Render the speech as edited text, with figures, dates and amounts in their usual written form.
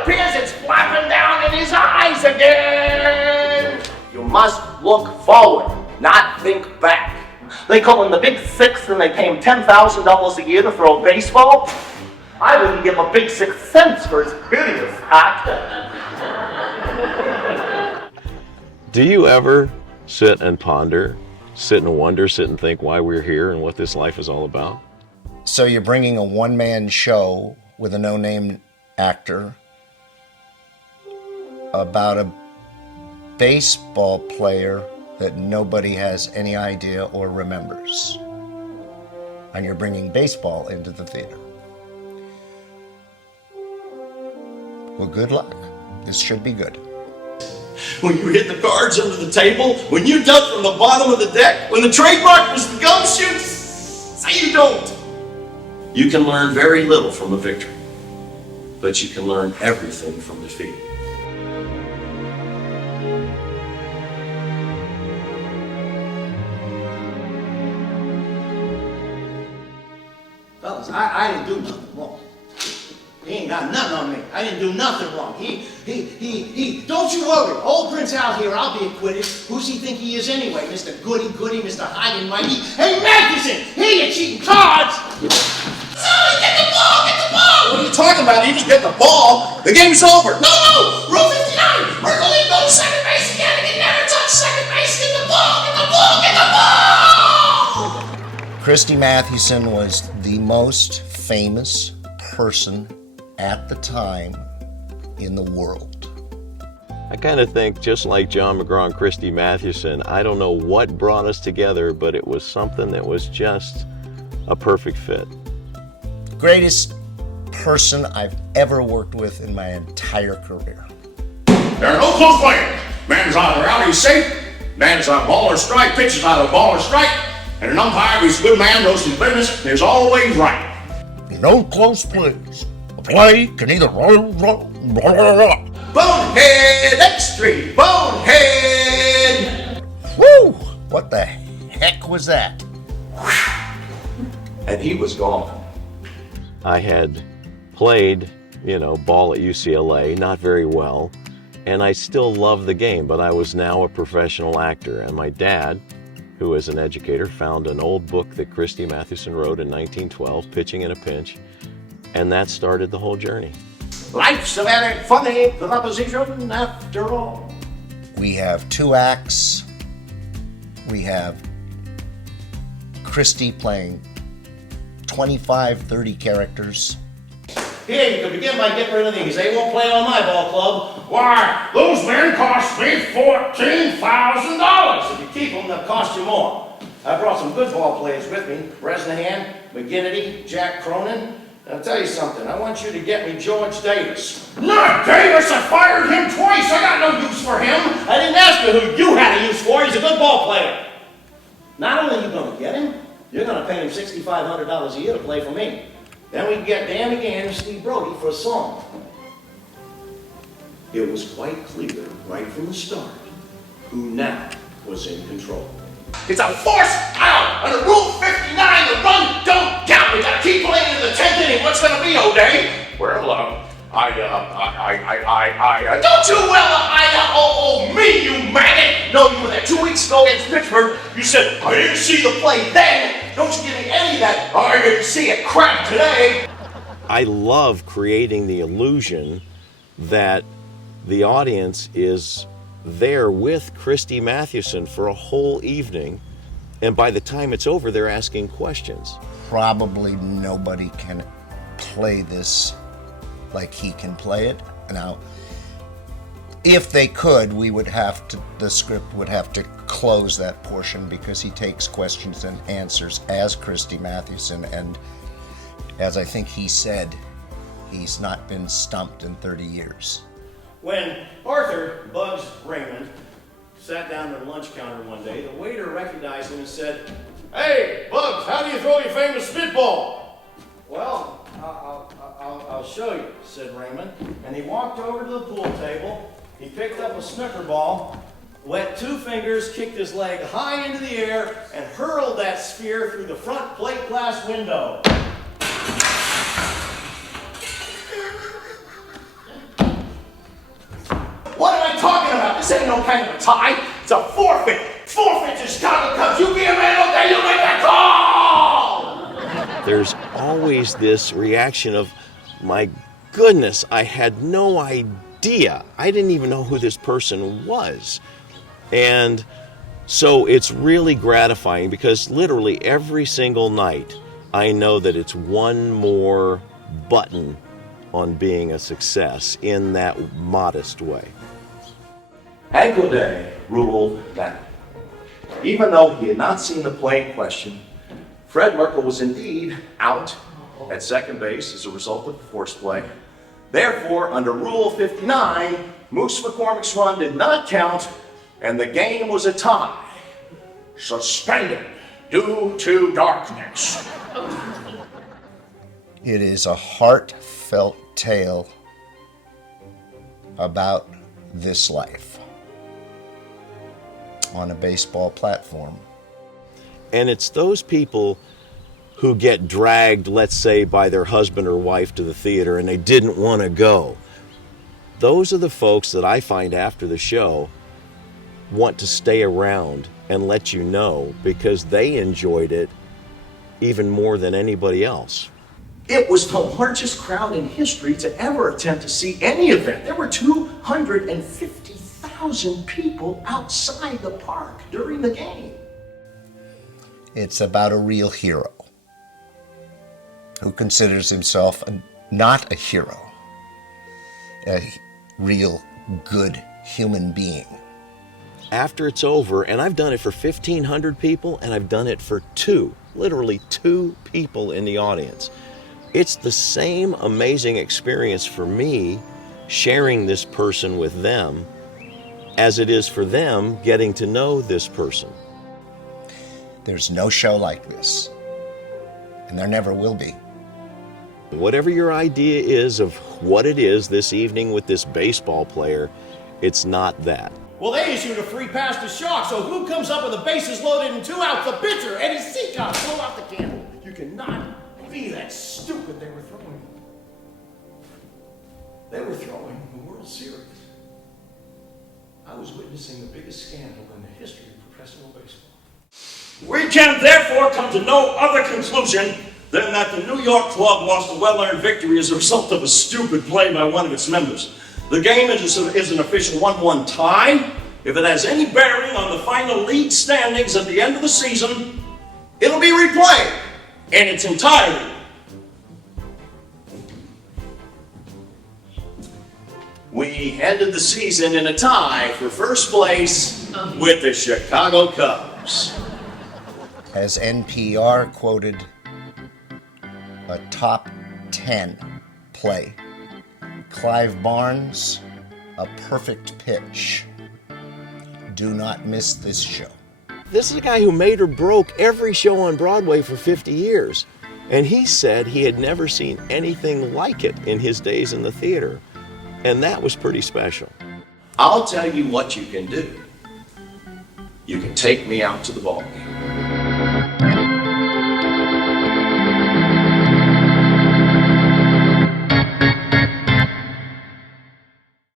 appears it's flapping down in his eyes again. You must look forward, not think back. They call him the Big Six and they pay him $10,000 a year to throw a baseball. I wouldn't give him a big 6 cents for his hideous act. Do you ever sit and ponder, sit and wonder, sit and think why we're here and what this life is all about? So you're bringing a one-man show with a no-name actor about a baseball player that nobody has any idea or remembers. And you're bringing baseball into the theater. Well, good luck. This should be good. When you hit the cards under the table, when you dug from the bottom of the deck, when the trademark was the gumshoes, say you don't. You can learn very little from a victory, but you can learn everything from defeat. Fellas, I didn't do nothing wrong. He ain't got nothing on me. I didn't do nothing wrong. Don't you worry. Old Prince out here, I'll be acquitted. Who's he think he is anyway? Mr. Goody-Goody, Mr. High and Mighty. Hey, Matheson! Hey, you cheating cards! Somebody get the ball! Get the ball! What are you talking about? You just get the ball. The game's over. No! Rule 59! Merkley, go to second base again. He can never touch second base. Get the ball! Get the ball! Get the ball! Christy Mathewson was the most famous person at the time in the world. I kind of think, just like John McGraw and Christy Mathewson, I don't know what brought us together, but it was something that was just a perfect fit. Greatest person I've ever worked with in my entire career. There are no close players. Man's either out, he's safe. Man's on ball or strike, pitches either ball or strike. And an umpire who's a good man, knows his business, is always right. No close plays. A play can either roll. Bonehead X3, Bonehead! Woo! What the heck was that? And he was gone. I had played, ball at UCLA, not very well, and I still loved the game, but I was now a professional actor. And my dad, who is an educator, found an old book that Christy Mathewson wrote in 1912, Pitching in a Pinch, and that started the whole journey. Life's a very funny proposition after all. We have 2 acts. We have Christy playing 25, 30 characters. Here, you can begin by getting rid of these. They won't play on my ball club. Why, those men cost me $14,000. If you keep them, they'll cost you more. I brought some good ball players with me. Bresnahan, McGinnity, Jack Cronin. I'll tell you something. I want you to get me George Davis. Not Davis! I fired him twice! I got no use for him! I didn't ask you who you had a use for. He's a good ball player. Not only are you going to get him, you're going to pay him $6,500 a year to play for me. Then we can get Dan McGann and Steve Brody for a song. It was quite clear right from the start who now was in control. It's a force out under Rule 59. The run don't count. We gotta keep playing in the 10th inning. What's gonna be, O'Day? Well, Don't you me, you maggot! No, you were there 2 weeks ago against Pittsburgh. You said, I didn't see the play then. Don't you give me any of that, I didn't see it crap today. I love creating the illusion that the audience is there with Christy Mathewson for a whole evening, and by the time it's over, they're asking questions. Probably nobody can play this like he can play it. Now, if they could, the script would have to close that portion because he takes questions and answers as Christy Mathewson, and as I think he said, he's not been stumped in 30 years. When Arthur Bugs Raymond sat down at the lunch counter one day, the waiter recognized him and said, "Hey, Bugs, how do you throw your famous spitball?" "Well, I'll show you," said Raymond. And he walked over to the pool table. He picked up a snooker ball, wet 2 fingers, kicked his leg high into the air, and hurled that sphere through the front plate glass window. talking about? This ain't no kind of a tie. It's a forfeit. Forfeit to Chicago Cubs. You be a man all day, you make that call! There's always this reaction of, my goodness, I had no idea. I didn't even know who this person was. And so it's really gratifying because literally every single night I know that it's one more button on being a success in that modest way. Hank O'Day ruled that even though he had not seen the play in question, Fred Merkle was indeed out at second base as a result of the forced play. Therefore, under Rule 59, Moose McCormick's run did not count and the game was a tie. Suspended due to darkness. It is a heartfelt tale about this life on a baseball platform. And it's those people who get dragged, let's say, by their husband or wife to the theater and they didn't want to go. Those are the folks that I find after the show want to stay around and let you know because they enjoyed it even more than anybody else. It was the largest crowd in history to ever attempt to see any event. There were 250,000 people outside the park during the game. It's about a real hero who considers himself not a hero, a real good human being. After it's over, and I've done it for 1,500 people, and I've done it for literally two people in the audience. It's the same amazing experience for me sharing this person with them as it is for them getting to know this person. There's no show like this, and there never will be. Whatever your idea is of what it is this evening with this baseball player, it's not that. Well, they issued a free pass to Shock, so who comes up with the bases loaded and 2 outs? The pitcher, Eddie Seacock, blow out the candle. You cannot be that stupid. They were throwing the World Series. I was witnessing the biggest scandal in the history of professional baseball. We can therefore come to no other conclusion than that the New York club lost a well-earned victory as a result of a stupid play by one of its members. The game is an official 1-1 tie. If it has any bearing on the final league standings at the end of the season, it'll be replayed in its entirety. We ended the season in a tie for first place with the Chicago Cubs. As NPR quoted, a top 10 play. Clive Barnes, a perfect pitch. Do not miss this show. This is a guy who made or broke every show on Broadway for 50 years. And he said he had never seen anything like it in his days in the theater. And that was pretty special. I'll tell you what you can do. You can take me out to the ball game.